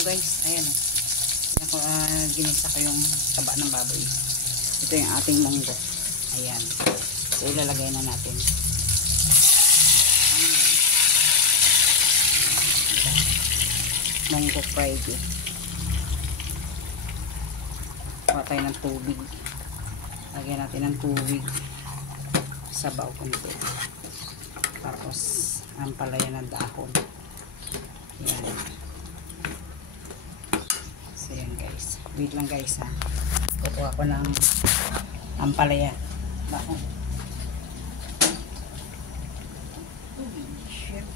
guys. Ayan o. Ginisa ko yung taba ng baboy. Ito yung ating munggo. Ayan. So ilalagay na natin. Munggo fried. Kuha tayo ng tubig. Lagyan natin ng tubig. Sabaw konti. Tapos ang palaya ng dahon. Ayan. So yan guys. Wait lang guys ha. Kukuha ko ng ampalaya. Dahon. Shit.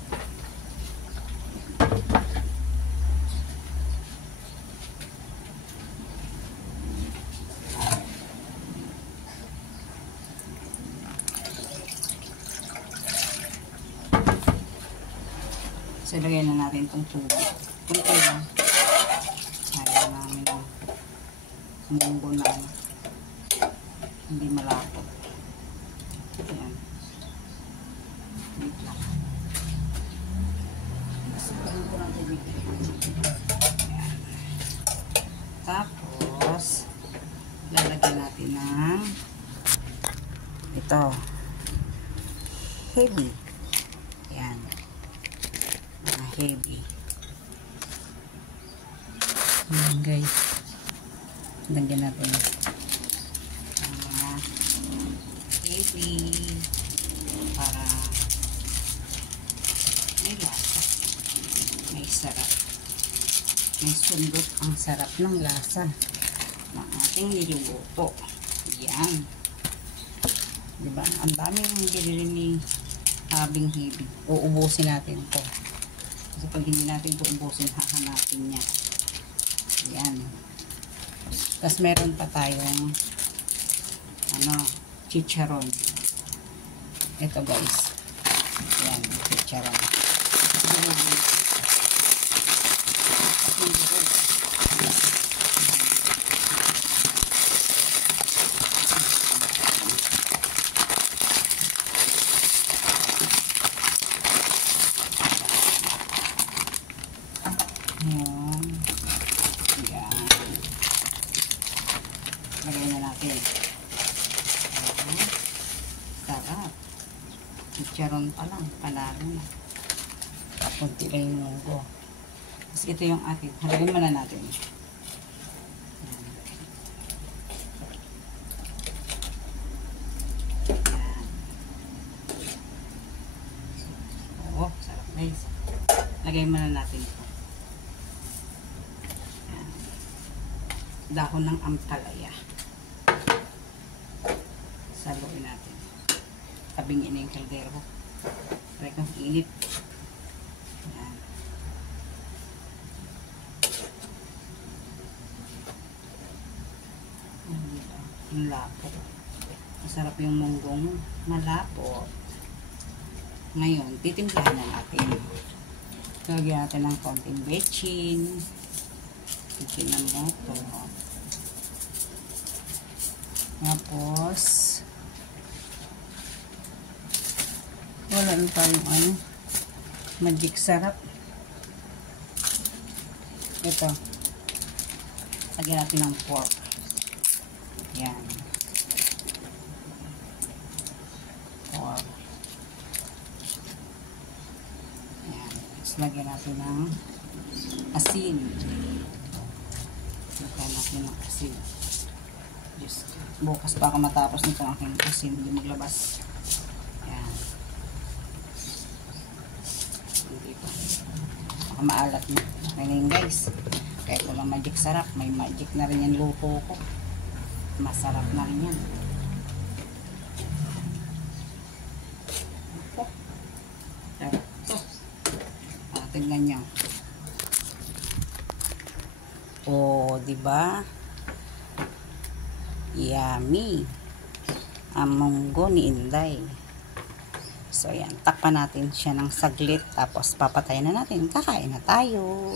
So, lagyan na natin itong tubig. Kunti lang. Ayaw namin yung munggo na hindi malapot. Ayan. Wait lang. Lagyan ko ng tubig. Ayan. Tapos, lalagyan natin ng ito. Heavy. Ayan. Heavy. Ayan guys. Lagyan natin heavy para may lasa. May sarap. May sundot ang sarap ng lasa ng ating niluluto. Ayan. Diba? Ang daming bilhin ni Habing Heavy. Uubusin natin to. Kasi pag hindi natin ito ubusin, hahanapin niya. Ayan. Tapos meron pa tayong chicharon. Ito guys. Ayan, chicharon. Lagay na natin. Sarap. Chicharon pa lang. Panalo na. Kunti lang yung munggo. Tapos ito yung atin. Halagay muna natin. Oo, sarap guys. Lagay muna natin ito. Dahon ng ampalaya. Saluin natin. Tabingin na yung kaldero. Parang init. Ayan. Ang lapot. Masarap yung munggong malapot. Ngayon, titimplahan na natin. Lagyan natin ng konting bechin. Bechin ng moto. Tapos, wala na tayong magic sarap. Ito. Lagyan natin ng pork. Yan. Pork. Yan. Tapos lagyan natin ng asin. Lagyan natin ng asin. Just, bukas pa ako matapos nito ang aking asin. Hindi maglabas. Yan. Hindi pa. Baka maalat na. Okay na yun guys. Kahit walang magic sarap, may magic na rin yung luto ko. Masarap na rin yan. Ito. Tingnan nyo. O, diba? Yummy. Ang munggo ni Inday. So, yan. Takpan natin siya ng saglit. Tapos, papatayin na natin. Kakain na tayo.